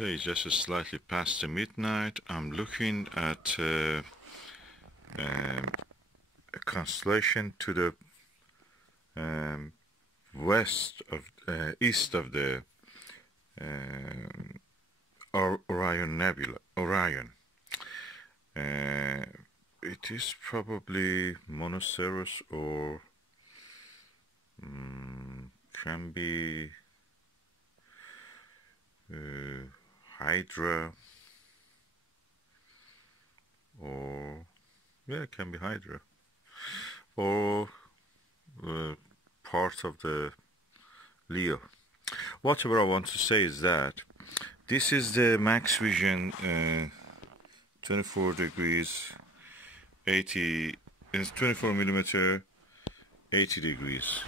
Okay, just slightly past the midnight. I'm looking at a constellation to the east of the Orion Nebula. Orion. It is probably Monoceros or can be Hydra, or yeah, it can be Hydra, or part of the Leo. Whatever I want to say is that this is the max vision 24 degrees 80, it's 24 millimeter 80 degrees.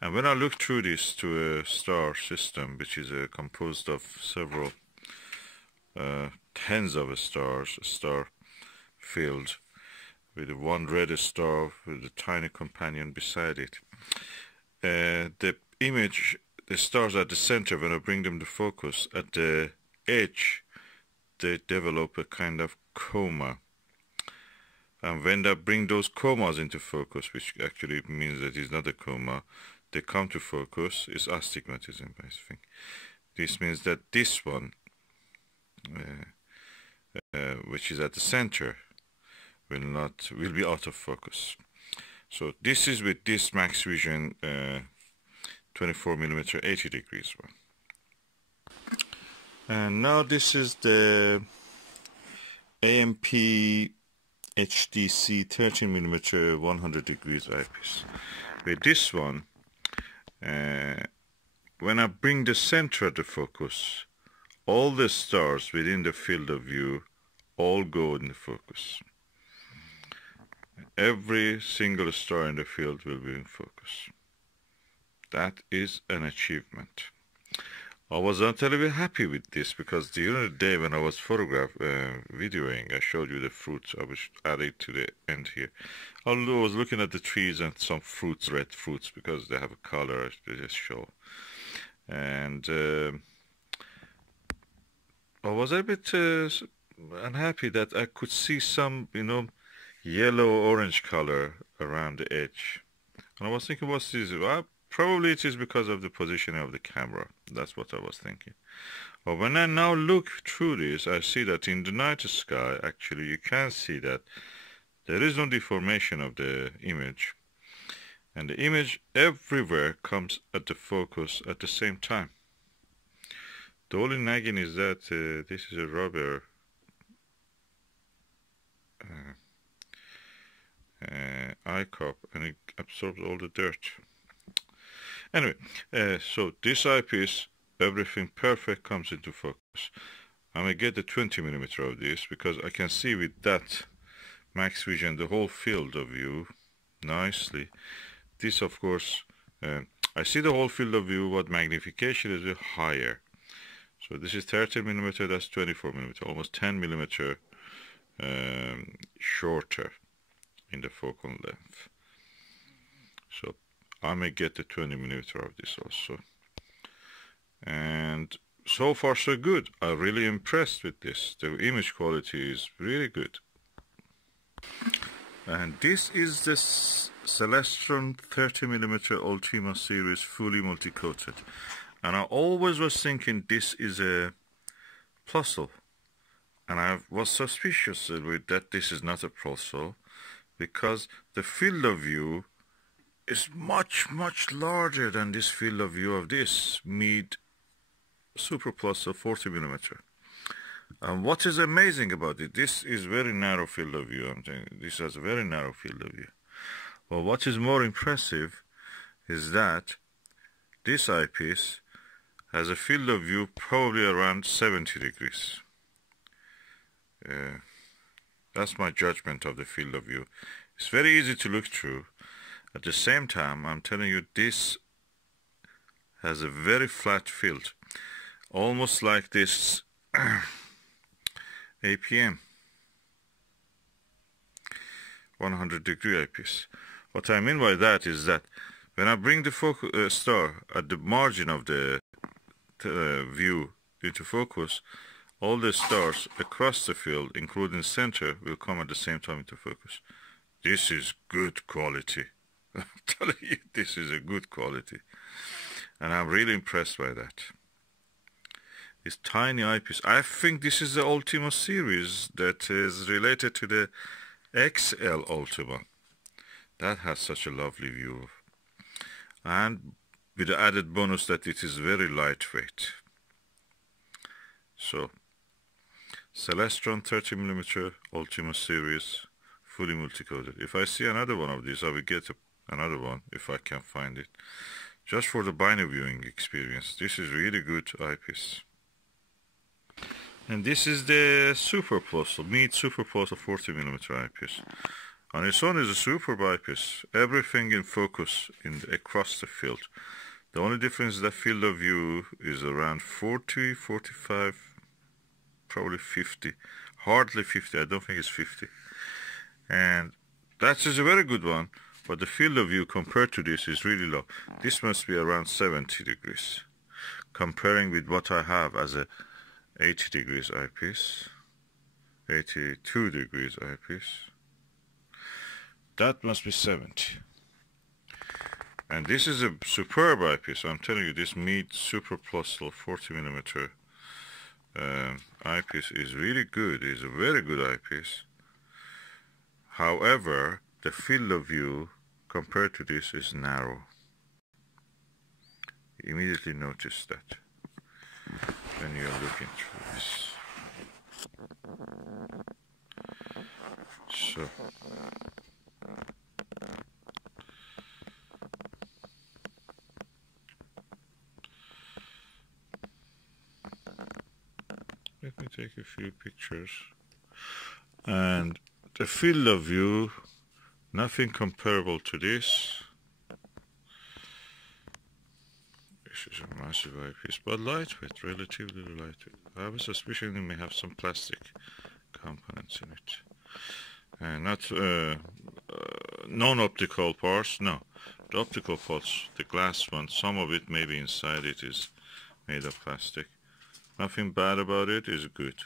And when I look through this to a star system, which is composed of several tens of stars, a star field with one red star with a tiny companion beside it, the image, the stars at the center, when I bring them to focus, at the edge they develop a kind of coma. And when I bring those comas into focus, which actually means that it's not a coma, they come to focus, is astigmatism, I think. This means that this one, which is at the center, will be out of focus. So this is with this max vision 24 millimeter 80 degrees one. And now this is the AMP HDC 13 millimeter 100 degrees eyepiece. With this one, when I bring the center of the focus, all the stars within the field of view all go in the focus. Every single star in the field will be in focus. That is an achievement. I was not terribly happy with this because during the day when I was videoing, I showed you the fruits. I will add it to the end here. Although I was looking at the trees and some fruits, red fruits, because they have a color, they just show. And I was a bit unhappy that I could see some, yellow-orange color around the edge. And I was thinking, what's this? Well, probably it is because of the positioning of the camera. That's what I was thinking. But when I now look through this, I see that in the night sky, actually, you can see that there is no deformation of the image. And the image everywhere comes at the focus at the same time. The only nagging is that this is a rubber eye cup, and it absorbs all the dirt. Anyway, so this eyepiece, everything perfect comes into focus. I'm going to get the 20 millimeter of this because I can see with that max vision the whole field of view nicely. This, of course, I see the whole field of view, but magnification is higher. So this is 30 millimeter, that's 24 millimeter, almost 10 millimeter shorter in the focal length. So I may get the 20 millimeter of this also. And so far so good. I'm really impressed with this. The image quality is really good. And this is the Celestron 30 millimeter Ultima series fully multi-coated. And I always was thinking this is a Plusle. And I was suspicious with that this is not a Plusle, because the field of view is much, much larger than this field of view of this mid Super Plusle 40 millimeter. And what is amazing about it, this is very narrow field of view. I'm saying this has a very narrow field of view. Well, what is more impressive is that this eyepiece has a field of view probably around 70 degrees. That's my judgment of the field of view. It's very easy to look through. At the same time, I'm telling you, this has a very flat field, almost like this APM 100 degree eyepiece. What I mean by that is that when I bring the star at the margin of the view into focus, all the stars across the field, including center, will come at the same time into focus. This is good quality. I'm telling you, this is a good quality. And I'm really impressed by that. This tiny eyepiece. I think this is the Ultima series that is related to the XL Ultima. That has such a lovely view. And with the added bonus that it is very lightweight. So, Celestron 30mm Ultima series, fully multi-coated. If I see another one of these, I will get another one if I can find it. Just for the binary viewing experience. This is really good eyepiece. And this is the Super Plus, Meet Super Plus 40mm eyepiece. On its own is a superb eyepiece. Everything in focus across the field. The only difference is that field of view is around 40, 45, probably 50. Hardly 50, I don't think it's 50. And that is a very good one, but the field of view compared to this is really low. This must be around 70 degrees. Comparing with what I have as a 80 degrees eyepiece, 82 degrees eyepiece, that must be 70. And this is a superb eyepiece. I'm telling you, this Meet Super Plus 40mm eyepiece is really good. It's a very good eyepiece. However, the field of view compared to this is narrow. You immediately notice that when you're looking through this. So, let me take a few pictures. And the field of view, nothing comparable to this. This is a massive eyepiece, but lightweight, relatively lightweight. I have a suspicion it may have some plastic components in it. And not non-optical parts, no. The optical parts, the glass one, some of it maybe inside it is made of plastic. Nothing bad about it, it's good.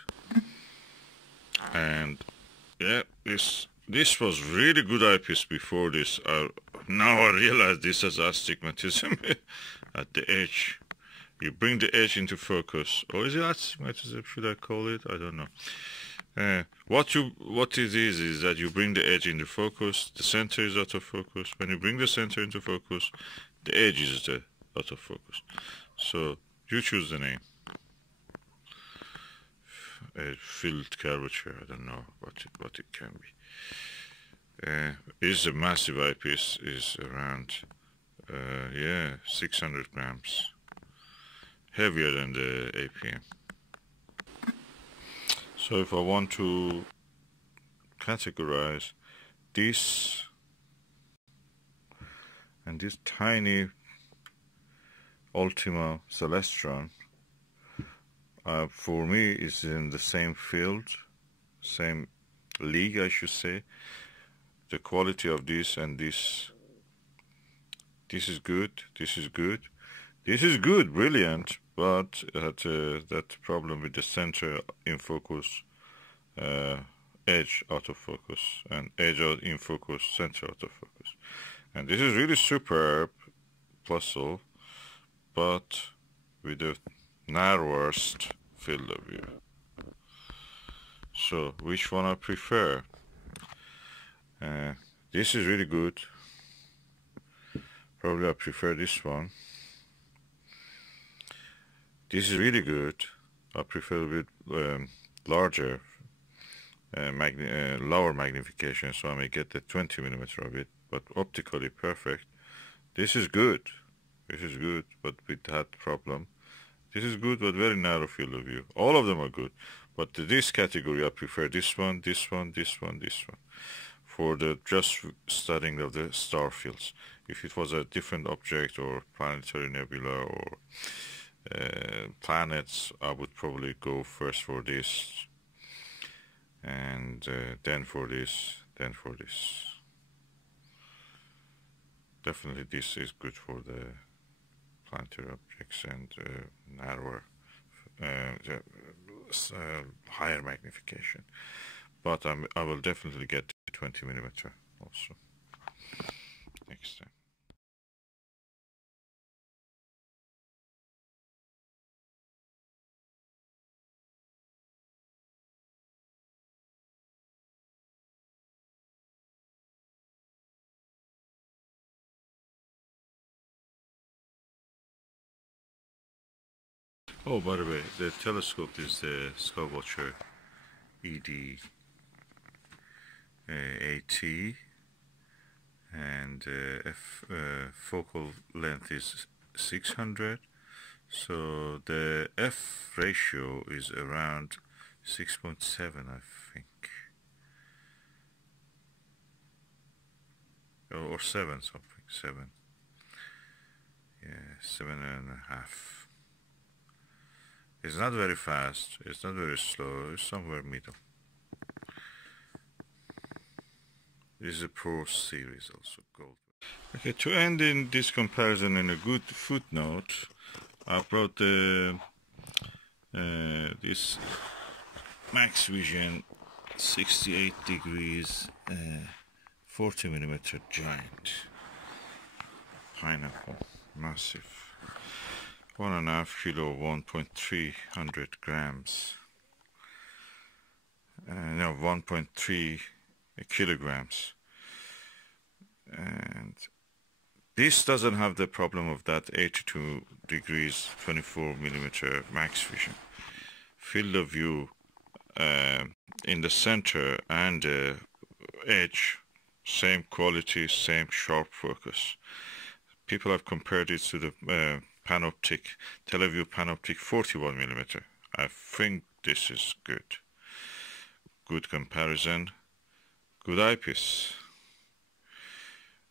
And yeah, this was really good eyepiece before this. Now I realize this has astigmatism at the edge. You bring the edge into focus. Or is it astigmatism, should I call it? I don't know. What it is that you bring the edge into focus, the center is out of focus. When you bring the center into focus, the edge is out of focus. So you choose the name. Field curvature, I don't know what it can be. Is a massive eyepiece, is around 600 grams, heavier than the APM. So if I want to categorize this and this tiny Ultima Celestron, for me is in the same field, same league I should say. The quality of this and this is good, this is good, this is good, brilliant, but that problem with the center in focus, edge out of focus, and edge out in focus, center out of focus. And this is really superb puzzle, but with the narrowest field of view. So which one I prefer? This is really good. Probably I prefer this one. This is really good. I prefer a bit larger, lower magnification, so I may get the 20mm of it, but optically perfect. This is good. This is good, but with that problem. This is good, but very narrow field of view. All of them are good, but to this category, I prefer this one, this one, this one, this one, for the just studying of the star fields. If it was a different object or planetary nebula or planets, I would probably go first for this, and then for this, then for this. Definitely this is good for the planetary objects and narrower higher magnification, but I will definitely get to 20 millimeter also next time. Oh, by the way, the telescope is the Skywatcher ED80, and focal length is 600. So the f ratio is around 6.7, I think, or 7 something, 7. Yeah, 7.5. It's not very fast, it's not very slow, it's somewhere middle. This is a Pro series also, gold. Okay, to end in this comparison in a good footnote, I brought this Max Vision 68 degrees 40 millimeter giant pineapple, massive. 1.5 kilo, 1.300 grams. No, 1.3 kilograms. And this doesn't have the problem of that 82 degrees 24 millimeter max vision. Field of view in the center and the edge, same quality, same sharp focus. People have compared it to the Panoptic, Teleview Panoptic 41 millimeter. I think this is good. Good comparison, good eyepiece.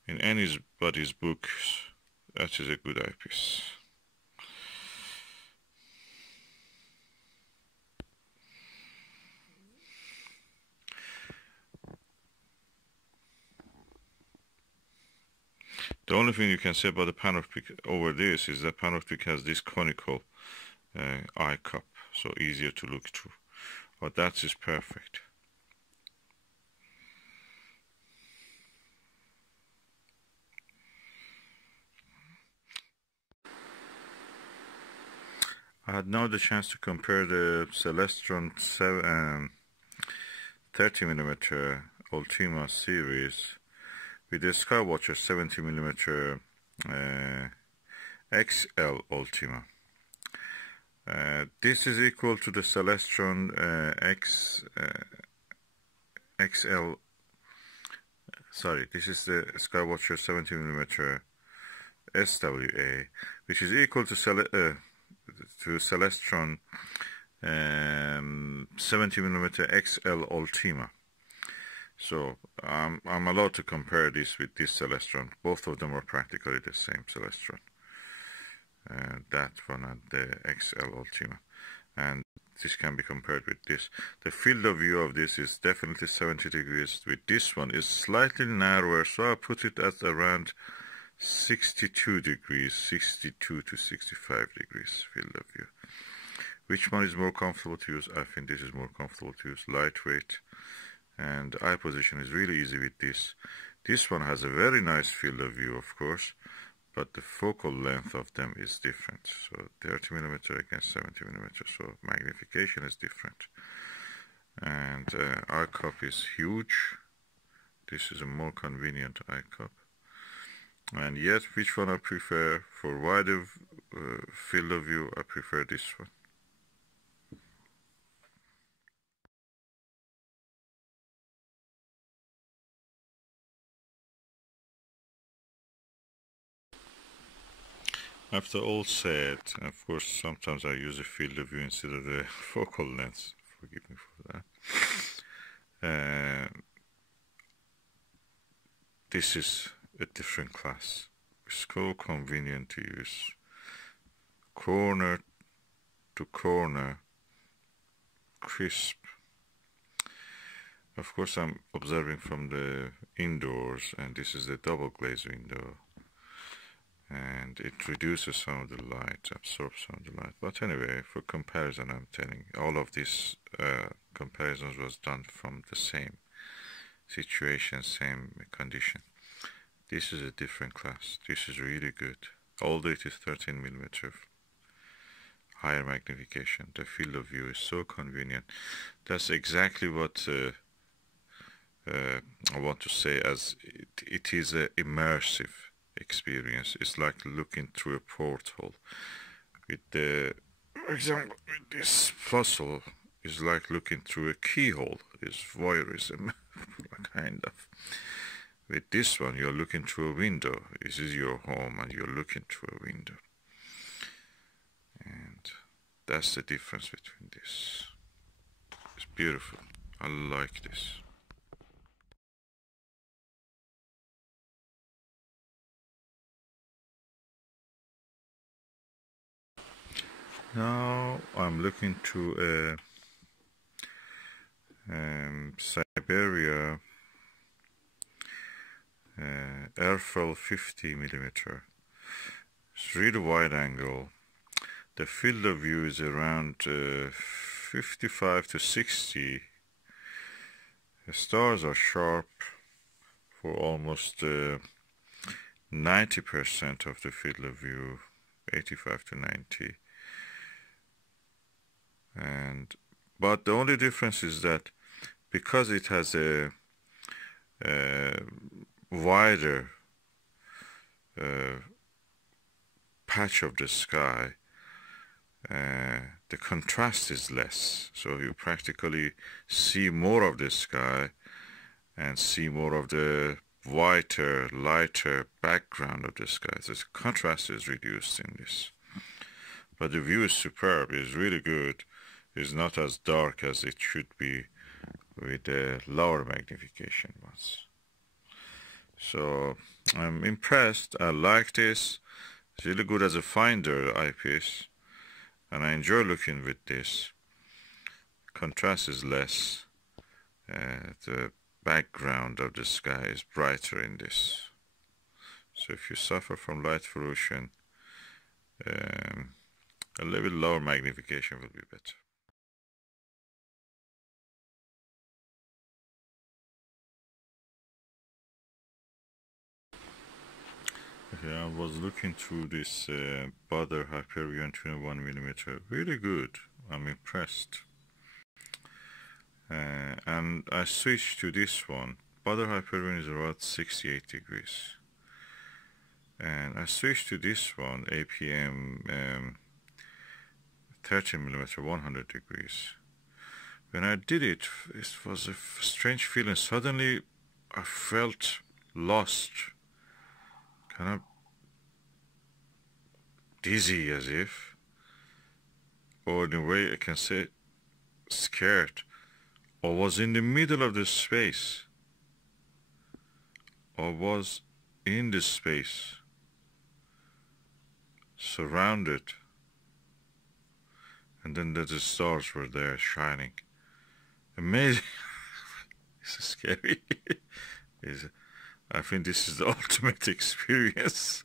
In anybody's book, that is a good eyepiece. The only thing you can say about the Panoptic over this is that Panoptic has this conical eye cup, so easier to look through. But that is perfect. I had now the chance to compare the Celestron 30mm Ultima series with the Skywatcher 70mm XL Ultima. This is equal to the Celestron XL. Sorry, this is the Skywatcher 70mm SWA, which is equal to Celestron 70mm XL Ultima. So I'm allowed to compare this with this Celestron. Both of them are practically the same Celestron. That one and the XL Ultima. And this can be compared with this. The field of view of this is definitely 70 degrees. With this one is slightly narrower, so I put it at around 62 degrees, 62 to 65 degrees field of view. Which one is more comfortable to use? I think this is more comfortable to use, lightweight, and eye position is really easy with this. This one has a very nice field of view, of course, but the focal length of them is different. So 30mm against 70mm, so magnification is different. And eye cup is huge. This is a more convenient eye cup. And yet, which one I prefer? For wider field of view, I prefer this one. After all said, of course, sometimes I use a field of view instead of the focal length. Forgive me for that. This is a different class. It's so convenient to use. Corner to corner, crisp. Of course, I'm observing from the indoors, and this is the double glaze window. and it reduces some of the light, absorbs some of the light. But anyway, for comparison, I'm telling you, all of these comparisons was done from the same situation, same condition. This is a different class. This is really good. Although it is 13 millimeter higher magnification, the field of view is so convenient. That's exactly what I want to say, as it is an immersive experience. It's like looking through a portal. With the, for example, with this puzzle is like looking through a keyhole. It's voyeurism, kind of. With this one, you're looking through a window. This is your home, and you're looking through a window. And that's the difference between this. It's beautiful. I like this. Now I'm looking to Siberia airfoil 50 millimeter. It's really wide angle. The field of view is around 55 to 60. The stars are sharp for almost 90% of the field of view, 85 to 90. But the only difference is that because it has a wider patch of the sky, the contrast is less, so you practically see more of the sky and see more of the whiter, lighter background of the sky. So the contrast is reduced in this. But the view is superb. It's really good. It's not as dark as it should be with the lower magnification ones. So I'm impressed. I like this. It's really good as a finder eyepiece, and I enjoy looking with this. Contrast is less. The background of the sky is brighter in this. So if you suffer from light pollution, a little bit lower magnification will be better. Okay, I was looking through this Butter Hyperion 21mm. Really good. I'm impressed. And I switched to this one. Butter Hyperion is about 68 degrees. And I switched to this one, APM 30mm, 100 degrees. When I did it, it was a strange feeling. Suddenly, I felt lost, kind of dizzy, as if, or in a way I can say, scared, or was in the middle of the space, or was in the space, surrounded, and then the stars were there shining. Amazing. It's scary. I think this is the ultimate experience.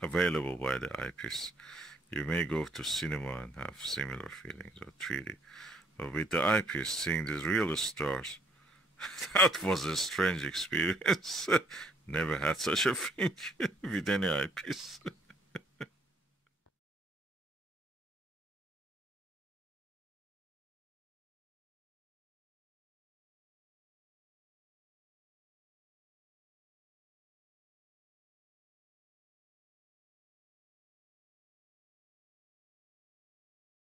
Available by the eyepiece. You may go to cinema and have similar feelings, or 3D. But with the eyepiece, seeing the real stars, that was a strange experience. Never had such a thing with any eyepiece.